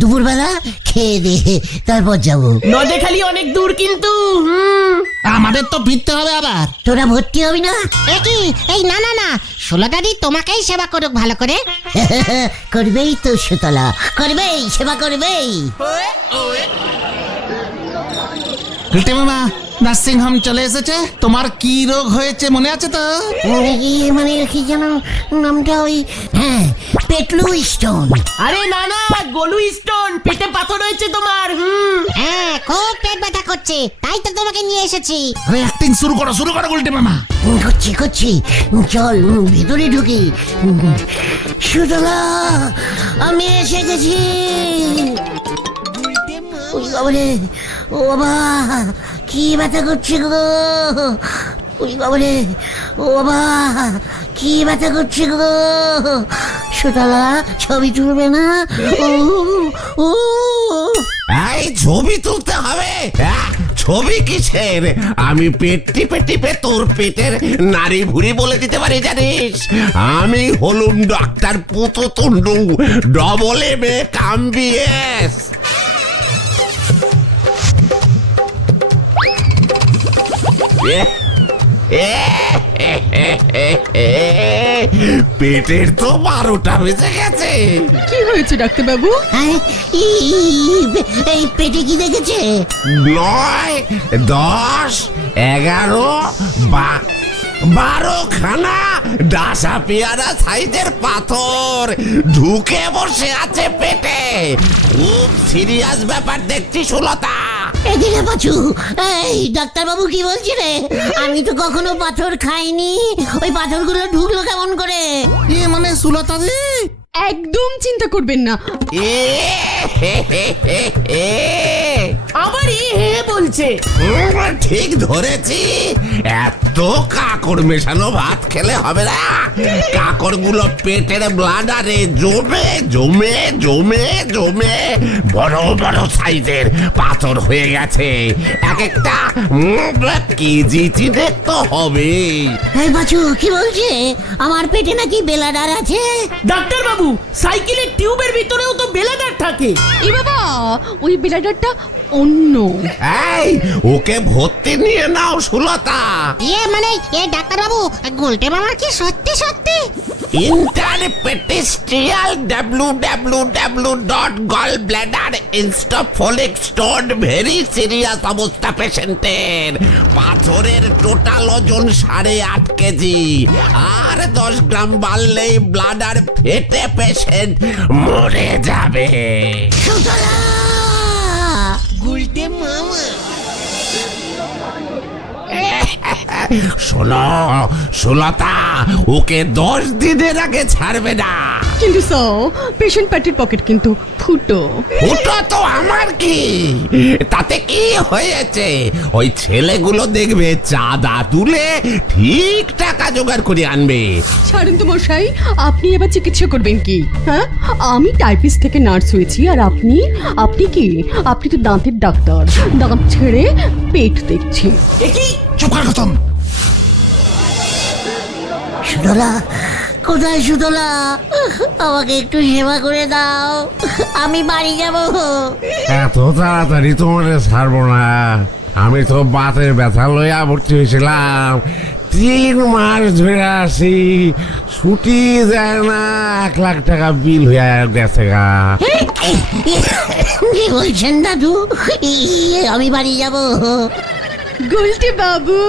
দুপুরবেলা খেয়ে দে তারপর যাবো। নদেখালি অনেক দূর কিন্তু। আমাদের তো ফিরতে হবে আবার। তোরা ভর্তি হবি না? একই এই না না না, ষোলোটারই তোমাকেই সেবা করুক ভালো করে। করবেই তো সুতলা, করবেই, সেবা করবেই। গুলটে মামা নার্সিং হোম চলে এসেছে। তোমার কি রোগ হয়েছে মনে আছে তো? মানে কি যেন নামটা, ওই হ্যাঁ, পেটলু স্টোন। আরে না না, গলু স্টোন, পেটে পাথর হয়েছে তোমার। হ্যাঁ, খুব পেট ব্যথা করছে, তাই তো তোমাকে নিয়ে এসেছি। আরে অ্যাক্টিং শুরু করো গুলটে মামা। করছি, চল ভেতরে ঢুকি। সুতলা, আমি এসে গেছি। ওই বাবারে, ও বাবা, কি ব্যথা করছে গো। ওই বাবারে, ও বাবা, কি ব্যথা করছে গো। সুতলা, ছবি তুলবে না? ও এই ছবি তুলতে হবে? ছবি কিসের? আমি পেট টিপে টিপে তোর পেটের নারী ভুড়ি বলে দিতে পারি জানিস? আমি হলুম ডক্টর পুতুতুন্ডু, ডবল এম.এ. কাম বি.এস। পেটের তো 12টা বেজে গেছে। কি হয়েছে ডাক্তার বাবু? এই পেটে কি দেখেছে? 9, 10, 11, 12 খানা ডাসা পেয়ারা সাইজের পাথর ঢুকে বসে আছে পেটে। খুব সিরিয়াস ব্যাপার দেখছি সুলতা। এদিকে পাচু, এই ডাক্তারবাবু কি বলছি রে? আমি তো কখনো পাথর খাইনি, ওই পাথরগুলো ঢুকলো কেমন করে? মানে সুলতা দি, একদম চিন্তা করবেন না। আবার বলছে। ঠিক ধরেছি। এত কাকড় মেশানো ভাত খেলে হবে না। কাকড় গুলো পেটের ব্লাডারে জমে জমে জমে জমে বড় বড় সাইজের পাথর হয়ে গেছে। এক একটা কেজি চিনেক তো হবে। এই পাচু কি বলছে? আমার পেটে নাকি বেলাডার আছে? ডাক্তার বাবু, সাইকেলের টিউবের ভিতরেও তো বেলাডার থাকে। এ বাবা, ওই ব্লাডারটা অন্য। এই ওকে ভর্তি নিয়ে নাও সুলতা। মানে ডাক্তার বাবু, গুলটে মামার কি সত্যি সত্যি? ইন্টারপেটিস্ট্রিয়াল www.gallbladder stone ভেরি সিরিয়াস অবস্থা পেশেন্টের। পাথরের টোটাল ওজন 8.5 কেজি, আর 10 গ্রাম বাড়লেই ব্লাডার ফেটে পেশেন্ট মরে যাবে। শোনো সুলতা, ওকে 10 দিনের আগে ছাড়বে না। কিন্তু পেশেন্ট পেটের পকেট কিন্তু ফুটো। ওটা তো আমার কি, তাতে কি হয়েছে? ওই ছেলেগুলো দেখবে চাঁদা তুলে ঠিক টাকা জোগাড় করে আনবে। ছাড়ুন তো মশাই, আপনি এবার চিকিৎসা করবেন কি? হ্যাঁ, আমি টাইপিস্ট থেকে নার্স হয়েছি, আর আপনি কি? আপনি তো দাঁতের ডাক্তার, দাঁত ছেড়ে পেট দেখছি। চুপ কর খতম। সুতলা, কোথায় সুতলা? আমাকে একটু সেবা করে দাও, আমি বাড়ি যাব। এত তাড়াতাড়ি তোমার ছাড়বো না। আমি তো বাতের ব্যথা লইয়া ভর্তি হয়েছিলাম। 3 মাস ধরে আসি, ছুটি যায় না। 1 লাখ টাকা বিল হয়ে গেছে গা। কি বলছেন দাদু? আমি বাড়ি যাব। গুলটে বাবু,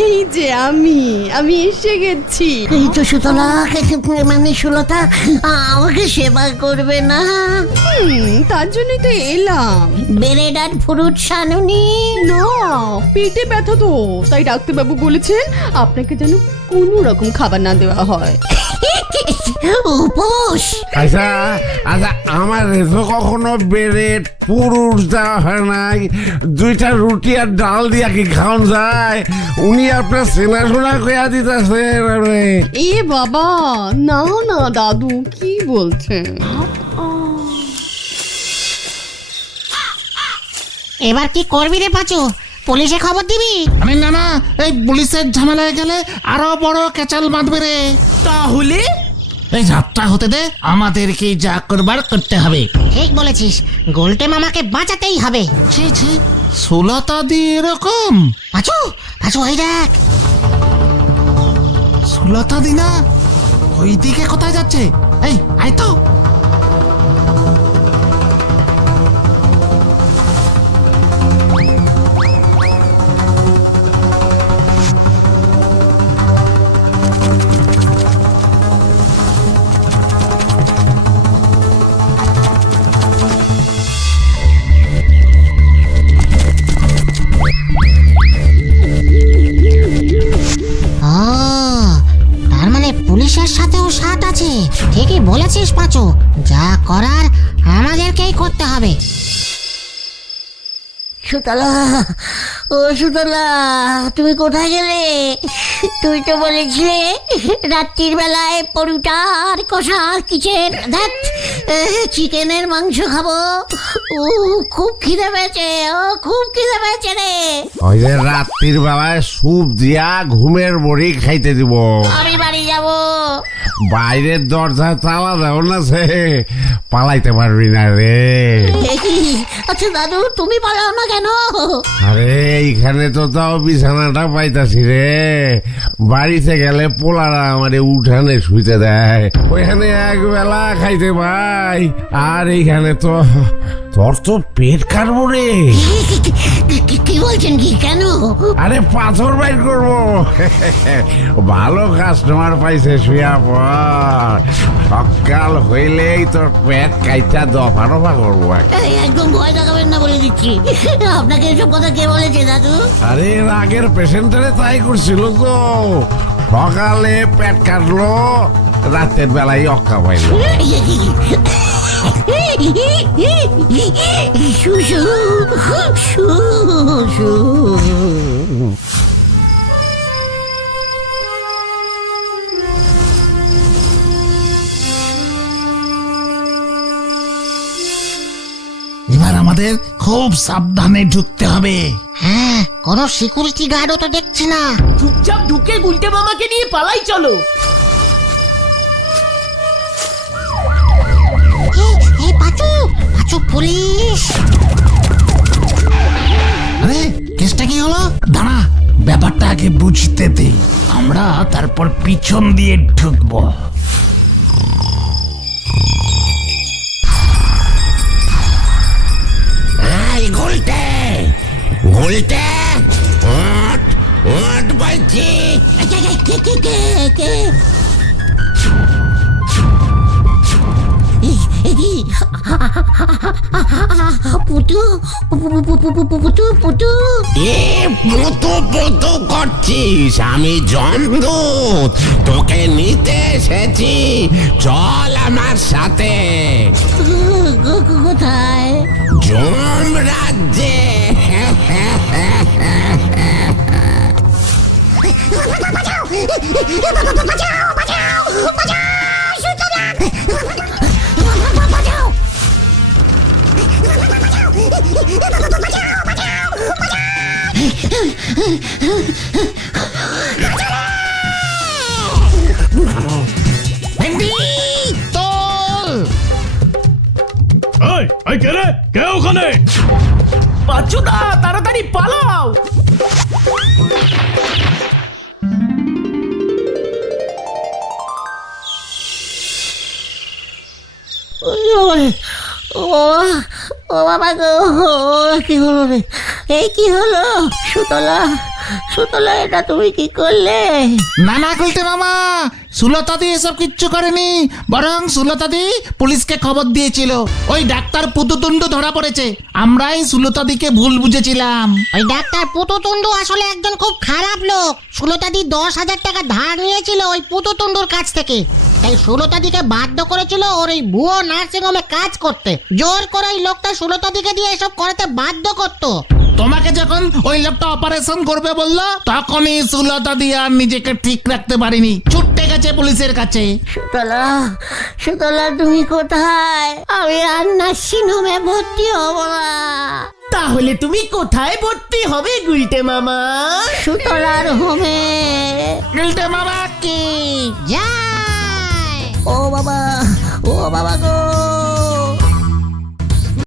এই যে আমি এসে গেছি। এই তো সুতলা, মানে সুলতা আমাকে সেবা করবে না? তার জন্যই তো এলাম। বেলেডার ফ্রুট সানুনি না, পেটে ব্যথা তো, তাই ডাক্তার বাবু বলেছেন আপনাকে যেন কোনো রকম খাবার না দেওয়া হয়। উপোস। আচ্ছা আচ্ছা, আমার তো কখনো ব্রেড পুরুষ দেওয়া হয় নাই। 2টা রুটি আর ডাল দিয়া কি খাওয়ান যায়? উনি আপনার চেনাশোনা কইয়া দিতেছেন। এ বাবা, না না দাদু, কি বলছেন? এবার কি করবি রে পাচু? পুলিশে খবর দিবি? আমি না, এই পুলিশের ঝামেলায় গেলে আরো বড় কেচাল বাঁধবে রে। তাহলে এই যাত্রা হতে দে, আমাদেরকে যা করবার করতে হবে। ঠিক বলেছিস, গোলটে মামাকে বাঁচাতেই হবে। ছি ছি, সুলতা দি এরকম? পাঁচু, পাঁচু ওই দেখ। সুলতা দি না? ওইদিকে কোথায় যাচ্ছে? এই আয় তো। ও, তার মানে পুলিশের সাথেও সাথ আছে। ঠিকই বলেছিস পাঁচু, যা করার আমাদেরকেই করতে হবে। সুতলা, ও সুতলা, তুমি কোথায় গেলে? তুই তো বলেছিলে রাত্রির বেলায় পরোটা আর কষা কিচেন চিকেনের মাংস খাবো। ও খুব খিদে পেয়েছে, ও খুব খিদে পেয়েছে রে। ওই যে রাত্রির বেলায় স্যুপ দিয়া ঘুমের বড়ি খাইতে দিব। আমি বাড়ি যাব। বাইরের দরজা তালা দেও না, সে পালাইতে পারবি না রে। আচ্ছা দাদু, তুমি পালাও না কেন? আরে এইখানে তো তাও বিছানাটা পাইতাছি রে। বাড়িতে গেলে পোলারা আমারে উঠানে শুইতে দেয়, ওইখানে এক বেলা খাইতে পাই। আর এইখানে তো তোর তো পেট কাটবো রে। কি বলছেন? কি কেন? আরে পাথর বাইর করবো। ভালো কাস্টমার পাইছে, শুয়া পর। সকাল হইলেই তোর পেট কাইটা দফা রফা করবো। এই, একদম ভয় দেখাবেন না বলে দিচ্ছি। আপনাকে এসব কথা কে বলেছে দাদু? আরে এর আগের পেশেন্টারে তাই করছিল তো। সকালে পেট কাটলো, রাতের বেলায় অক্কা পাইলো। শুশু, শুশু। এবার আমাদের খুব সাবধানে ঢুকতে হবে। হ্যাঁ, কোনো সিকিউরিটি গার্ডও তো দেখছি না। চুপচাপ ঢুকে গুলটে মামাকে নিয়ে পালাই চলো। এই পাঁচু, পাঁচু পুলিশ। আরে কেসটা কি হলো? দাঁড়া, ব্যাপারটা আগে বুঝতে দে, আমরা তারপর পিছন দিয়ে ঢুকবো। ঘুলটে ঘুলটে, ওঠ ওঠ বলছি। পুটু, পুটু, পুটু। এ পুতু পুতু করছিস? আমি জমদূত, তোকে নিতে এসেছি। চল আমার সাথে। কোথায়? জম রাজ্যে। কে ওখানে? পাঁচুদা, তাড়াতাড়ি পালাও। ও বাবা গো, কি হলো রে? এই কি হলো? সুতলা, সুতলা, এটা তুমি কি করলে? না না গুলটে মামা, সুলতা দি এসব কিচ্ছু করেনি, বরং সুলতা দি পুলিশকে খবর দিয়েছিল ওই ডাক্তার পুতুতুন্ডু ধরা পড়েছে। আমরাই সুলতা দিকে ভুল বুঝেছিলাম। ওই ডাক্তার পুতুতুন্ডু আসলে একজন খুব খারাপ লোক। সুলতা দি 10,000 টাকা ধার নিয়েছিল ওই পুতুতুন্ডুর কাছ থেকে। তাই সুলতা দিকে বাধ্য করেছিল ওর এই ভুয়ো নার্সিং হোমে কাজ করতে। জোর করে ওই লোকটা সুলতা দিকে দিয়ে এসব করাতে বাধ্য করতো। তোমাকে যখন ওই লোকটা অপারেশন করবে বললো, তখনই সুলতা দি আর নিজেকে ঠিক রাখতে পারিনি, ছুটে গেছে পুলিশের কাছে। সুতলা, সুতলা, তুমি কোথায়? আমি আর নার্সিং হোমে ভর্তি হব না। তাহলে তুমি কোথায় ভর্তি হবে গুলটে মামা? সুতলার হোমে। গুলটে মামা কি যাই। ও বাবা গো